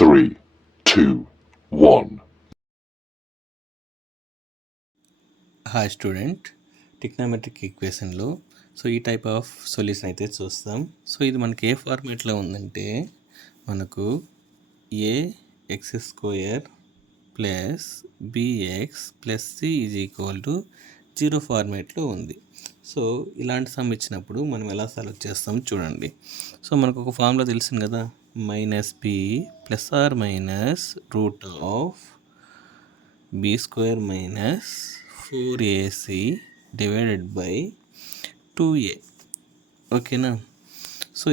3, 2, 1. Hi student, trigonometric ఈక్వేషన్లో ఈ type of solution అయితే చూస్తాం. ఇది మనకి ఏ ఫార్మేట్లో ఉందంటే మనకు ax square plus bx plus c is equal to 0 ఫార్మేట్లో ఉంది. ఇలాంటి సమ్ ఇచ్చినప్పుడు మనం ఎలా సాల్వ్ చేస్తాం చూడండి. మనకు ఒక ఫార్ములా తెలిసింది కదా, -b plus or minus root of b square minus 4ac divided by 2a. ఓకేనా.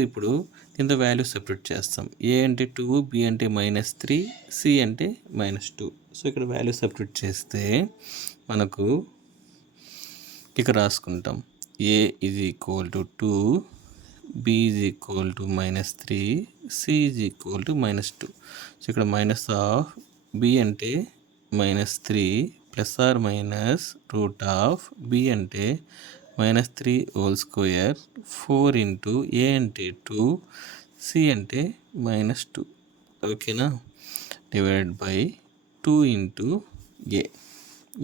ఇప్పుడు దీంతో వాల్యూ సెపరేట్ చేస్తాం. a అంటే 2, b అంటే -3, c అంటే -2. ఇక్కడ వాల్యూ సెపరేట్ చేస్తే మనకు ఇక్కడ రాసుకుంటాం a is equal to 2, b is equal to -3, c is equal to -2. ఇక్కడ మైనస్ ఆఫ్ b అంటే -3 plus or minus root of b అంటే -3 హోల్ స్క్వేర్ 4 ఇంటూ a అంటే 2, c అంటే -2. ఓకేనా, డివైడెడ్ బై 2 ఇంటూ a.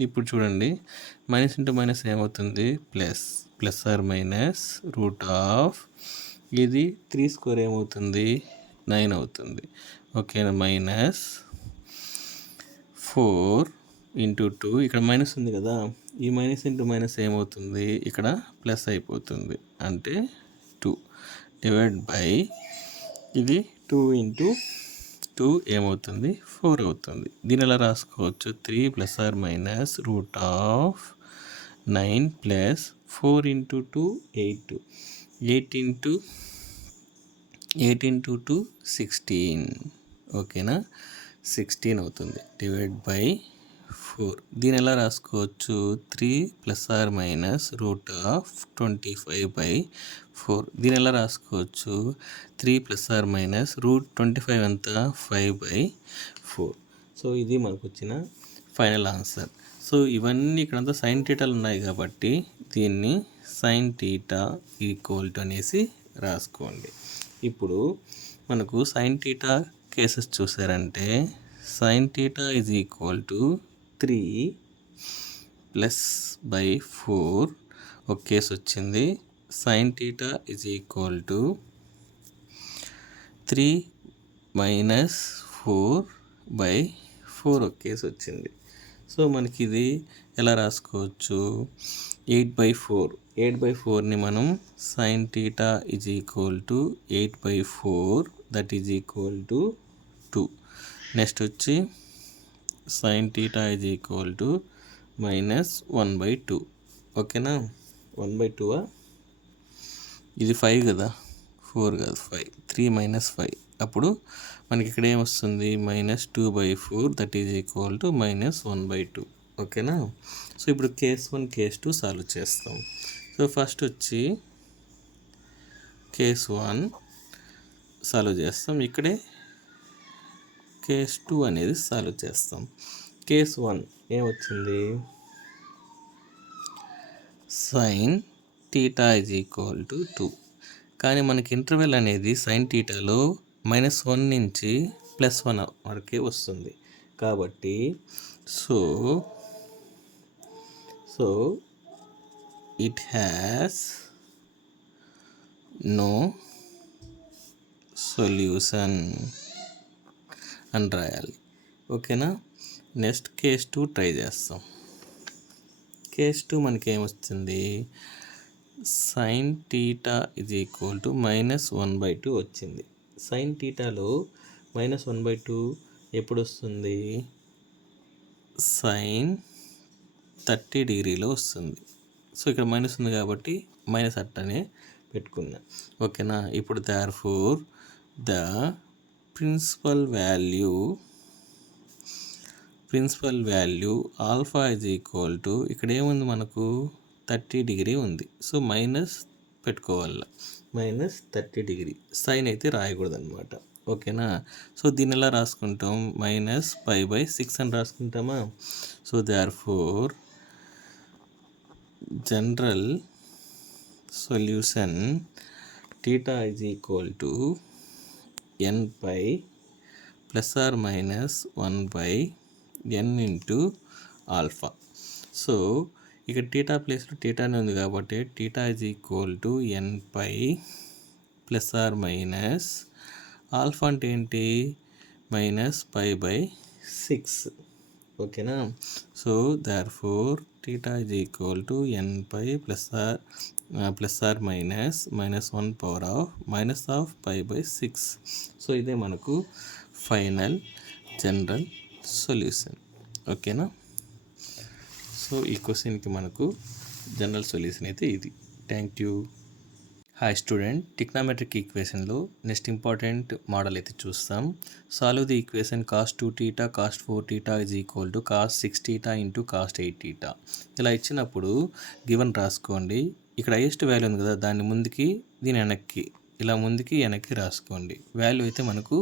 ఇప్పుడు చూడండి, మైనస్ ఇంటూ మైనస్ ఏమవుతుంది, plus or minus root of ఇది 3 స్క్వేర్ ఏమవుతుంది, 9 అవుతుంది. ఓకేనా, -4 ఇంటూ 2, ఇక్కడ మైనస్ ఉంది కదా, ఈ మైనస్ ఇంటూ మైనస్ ఏమవుతుంది, ఇక్కడ ప్లస్ అయిపోతుంది, అంటే 2 డివైడ్ బై ఇది 2 ఇంటూ 2 ఏమవుతుంది, 4 అవుతుంది. దీని ఎలా రాసుకోవచ్చు, 3 plus or minus root of 9 plus 4 into 2 8, 8 into 2 16. ఓకేనా, 16 అవుతుంది, డివైడ్ బై 4. దీని ఎలా రాసుకోవచ్చు, 3 plus or minus root of 25/4. దీని ఎలా రాసుకోవచ్చు, 3 ప్లస్ ఆర్ మైనస్ రూట్ 25 ఎంత, 5/4. ఇది మనకు వచ్చిన ఫైనల్ ఆన్సర్. ఇవన్నీ ఇక్కడంతా సైన్ థీటాలు ఉన్నాయి కాబట్టి దీన్ని సైన్ థీటా ఈక్వల్ టు అనేసి రాసుకోండి. ఇప్పుడు మనకు సైన్ థీటా కేసెస్ చూసారంటే sign theta is equal to 3 plus by 4 ఒక కేసు వచ్చింది. Sign theta is equal to 3 minus 4/4 ఒక కేసు వచ్చింది. మనకి ఇది ఎలా రాసుకోవచ్చు, 8/4ని మనం sine theta is equal to 8/4 that is equal to 2. Next వచ్చి sine theta is equal to -1/2. ఓకేనా, 1/2 ఇది 5 కదా, 4 కాదు 5, 3 మైనస్ 5. అప్పుడు మనకి ఇక్కడ ఏమొస్తుంది, -2/4 దట్ ఈజ్ ఈక్వల్ టు -1/2. ఓకేనా. ఇప్పుడు కేస్ 1 కేస్ 2 సాల్వ్ చేస్తాం. ఫస్ట్ వచ్చి కేస్ 1 సాల్వ్ చేస్తాం, ఇక్కడే కేస్ 2 అనేది సాల్వ్ చేస్తాం. కేస్ 1 ఏమొచ్చింది, sign theta is equal to 2. కానీ మనకి ఇంటర్వెల్ అనేది సైన్ థీటాలో -1 నుంచి +1 వరకే వస్తుంది. కాబట్టి ఇట్ హ్యాస్ నో సొల్యూషన్ అని రాయాలి. ఓకేనా. నెక్స్ట్ కేస్ 2 ట్రై చేస్తాం. కేస్ 2 మనకి ఏమొస్తుంది, sign theta is equal to -1/2 వచ్చింది. సైన్ థీటాలో -1/2 ఎప్పుడు వస్తుంది, సైన్ 30 డిగ్రీలో వస్తుంది. ఇక్కడ మైనస్ ఉంది కాబట్టి మైనస్ అట్టనే పెట్టుకున్నా. ఓకేనా. ఇప్పుడు therefore the principal value alpha is equal to, ఇక్కడ ఏముంది మనకు 30 డిగ్రీ ఉంది, మైనస్ పెట్టుకోవాలి, -30 డిగ్రీ. సైన్ అయితే రాయకూడదు అనమాట. ఓకేనా. దీన్ని ఎలా రాసుకుంటాం, -π/6 అని రాసుకుంటామా. Therefore general solution theta is equal to nπ plus or minus 1/n into alpha. So ఇక్కడ టీటా ప్లేస్లో టీటానే ఉంది కాబట్టి theta is equal to n pi plus or minus alpha అంటే ఏంటి -π/6. ఓకేనా. So therefore theta is equal to n pi plus or minus -1 power of π/6. So ఇదే మనకు ఫైనల్ జనరల్ సొల్యూషన్. ఓకేనా. సో ఈ క్వశ్చన్కి మనకు జనరల్ సొల్యూషన్ అయితే ఇది. Thank you. Hi student, trigonometric ఈక్వేషన్లో నెక్స్ట్ ఇంపార్టెంట్ మోడల్ అయితే చూస్తాం. Solve the equation cos 2θ cos 4θ is equal to cos 6θ into cos 8θ. ఇలా ఇచ్చినప్పుడు గివెన్ రాసుకోండి. ఇక్కడ హైయెస్ట్ వాల్యూ ఉంది కదా, దాన్ని ముందుకి దీని వెనక్కి ఇలా ముందుకి వెనక్కి రాసుకోండి. వాల్యూ అయితే మనకు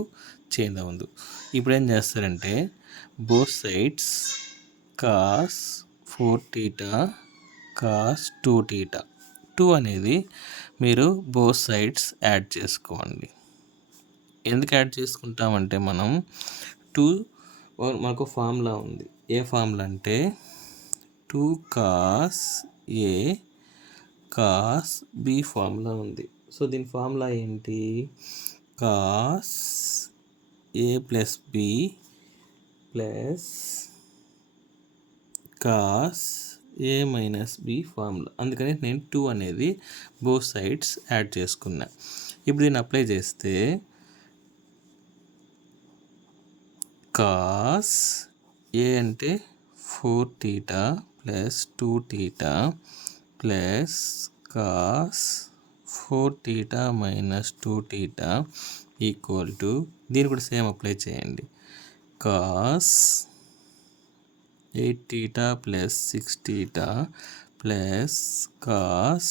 చేంజ్ అవ్వదు. ఇప్పుడు ఏం చేస్తారంటే బోత్ సైడ్స్ cos 4θ cos 2θ 2 అనేది మీరు బోత్ సైడ్స్ యాడ్ చేసుకోండి. ఎందుకు యాడ్ చేసుకుంటామంటే మనం 2 మనకు ఫార్ములా ఉంది. ఏ ఫార్ములా అంటే 2 cos A cos B formula ఉంది. సో దీని ఫార్ములా ఏంటి? cos A plus B plus cos A minus B formula. అందుకని నేను 2 అనేది బోత్ సైడ్స్ యాడ్ చేసుకున్నా. ఇప్పుడు దీన్ని అప్లై చేస్తే cos A అంటే 4θ plus 2θ plus cos 4θ minus 2θ equal to, దీన్ని కూడా సేమ్ అప్లై చేయండి, cos 8θ plus 6θ plus cos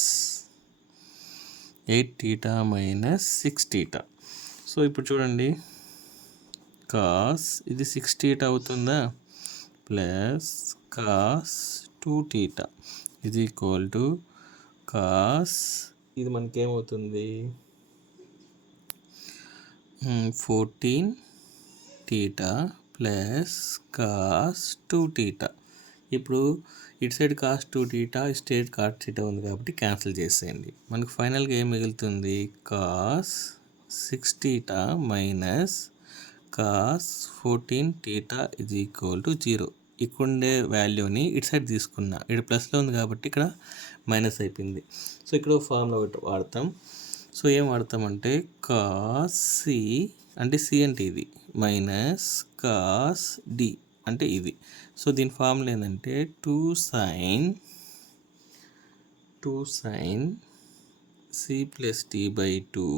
8θ minus 6θ. So ఇప్పుడు చూడండి, cos ఇది 6θ అవుతుందా ప్లస్ cos 2θ ఇది ఈక్వల్ టు cos, ఇది మనకేమవుతుంది 14θ ప్లస్ cos 2θ. ఇప్పుడు ఇటు సైడ్ cos 2θ ఇటు సైడ్ cos θ ఉంది కాబట్టి క్యాన్సిల్ చేసేయండి. మనకు ఫైనల్గా ఏం మిగులుతుంది? cos 6θ minus cos 14θ is equal to 0. ఇక్కడ ఉండే వాల్యూని ఇటు సైడ్ తీసుకున్నా, ఇక్కడ ప్లస్లో ఉంది కాబట్టి ఇక్కడ మైనస్ అయిపోయింది. సో ఇక్కడ ఫార్ములా ఒకటి వాడతాం. సో ఏం వాడతామంటే cos C అంటే C అంటే ఇది మైనస్ cos D అంటే ఇది. సో దీని ఫార్ములా ఏంటంటే 2 sin C plus D/2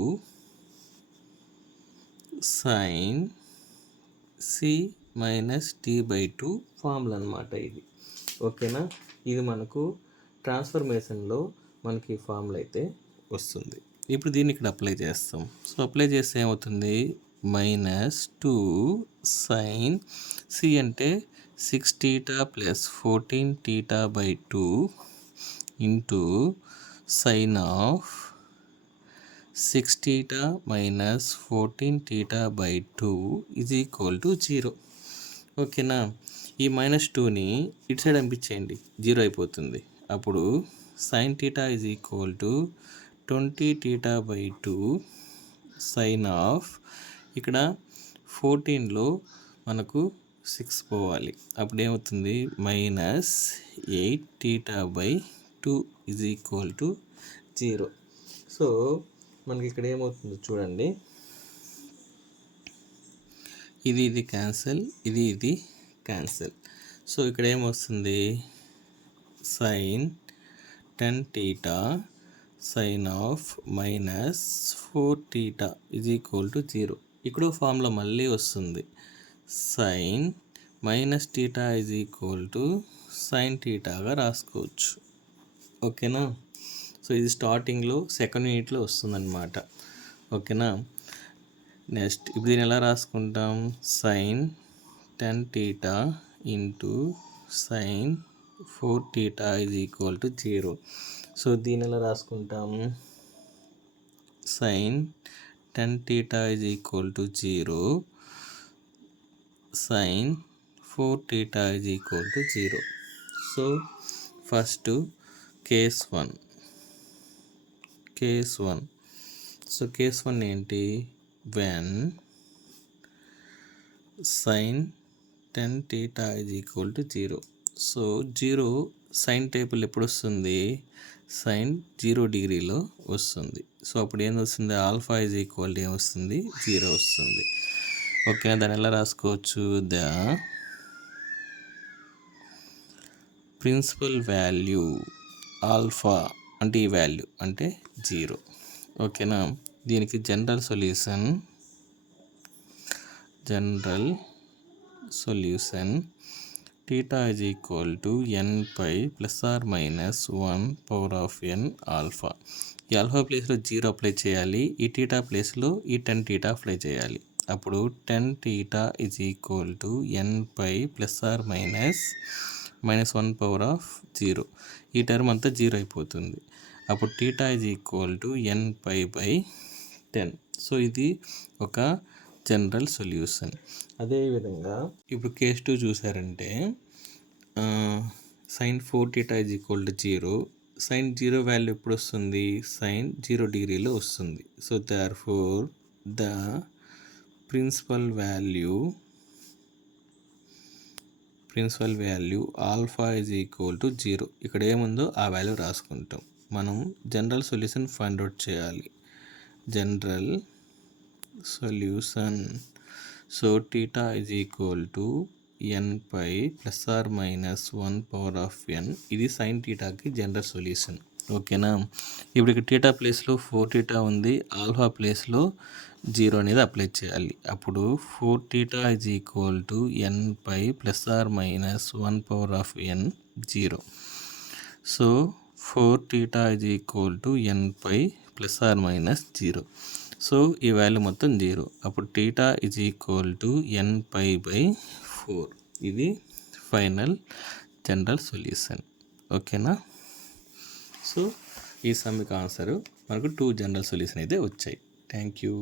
sin C minus D/2 formula అనమాట ఇది. ఓకేనా. ఇది మనకు ట్రాన్స్ఫర్మేషన్లో మనకి ఫార్ములా అయితే వస్తుంది. ఇప్పుడు దీన్ని ఇక్కడ అప్లై చేస్తాం. సో అప్లై చేస్తే ఏమవుతుంది? -2 sin C అంటే 6θ plus 14θ/2 into sin of 6θ minus 14θ/2 is equal to 0. ఓకేనా. ఈ -2ని ఇటు సైడ్ పంపించేయండి, 0 అయిపోతుంది. అప్పుడు sin θ is equal to 20θ/2 sin of, ఇక్కడ 14లో మనకు 6 పోవాలి, అప్పుడు ఏమవుతుంది -8θ/2 ఈజ్ ఈక్వల్ టు 0. సో మనకి ఇక్కడ ఏమవుతుందో చూడండి, ఇది క్యాన్సిల్, ఇది క్యాన్సిల్. సో ఇక్కడ ఏమొస్తుంది? sin 10θ sin of -4θ is equal to 0. ఇక్కడ ఫార్ములా మళ్ళీ వస్తుంది, sin -θ is equal to sin θగా రాసుకోవచ్చు. ఓకేనా. సో ఇది స్టార్టింగ్లో సెకండ్ యూనిట్లో వస్తుందన్నమాట. ఓకేనా. నెక్స్ట్ ఇప్పుడు దీన్ని ఎలా రాసుకుంటాం? sin 10θ into sin 4θ is equal to 0. So దీన్ని ఎలా రాసుకుంటాం? sin 10θ is equal to 0 sin 4 theta is equal to 0. So first case 1. So case 1 ఏంటి, when sin 10 theta is equal to 0. So 0 sine table ఎప్పుడు వస్తుంది, సైన్ 0 డిగ్రీలో వస్తుంది. So అప్పుడు ఏం వస్తుంది, ఆల్ఫా ఈజ్ ఈక్వల్ టు ఏమొస్తుంది, 0 వస్తుంది. ఓకేనా, దాన్ని ఎలా రాసుకోవచ్చు, ద ప్రిన్సిపల్ వాల్యూ ఆల్ఫా అంటే ఈ వాల్యూ అంటే 0. ఓకేనా, దీనికి general solution theta is equal to n pi plus or minus 1 power of n alpha. ఈ ఆల్ఫా ప్లేస్లో 0 అప్లై చేయాలి, ఈ టీటా ప్లేస్లో ఈ 10 theta అప్లై చేయాలి. అప్పుడు 10 theta is equal to n pi plus or minus 1 power of 0. ఈ term అంతా 0 అయిపోతుంది. అప్పుడు theta is equal to n pi by 10. So ఇది ఒక జనరల్ సొల్యూషన్. అదేవిధంగా ఇప్పుడు కేస్ 2 చూసారంటే sin 4 theta is equal to 0. sin 0 value ఎప్పుడు వస్తుంది, sin 0 డిగ్రీలో వస్తుంది. So therefore the principal value alpha is equal to 0. ఇక్కడ ఏముందో ఆ వాల్యూ రాసుకుంటాం. మనం జనరల్ సొల్యూషన్ ఫైండ్ అవుట్ చేయాలి. General solution, so theta is equal to n pi plus or minus 1 power of n. ఇది సైన్ టీటాకి జనరల్ సొల్యూషన్. ఓకేనా, ఇప్పుడు ఇక్కడ టీటా ప్లేస్లో 4 theta ఉంది, ఆల్ఫా ప్లేస్లో 0 అనేది అప్లై చేయాలి. అప్పుడు 4 theta is equal to n pi plus or minus 1 power of n 0. So 4 theta is equal to n pi plus or minus 0. So ఈ వాల్యూ మొత్తం 0. అప్పుడు theta is equal to n pi by 4. ఇది final general solution. ఓకేనా, so ఈ సమ్కి answer మనకు 2 general solution అయితే వచ్చాయి. Thank you.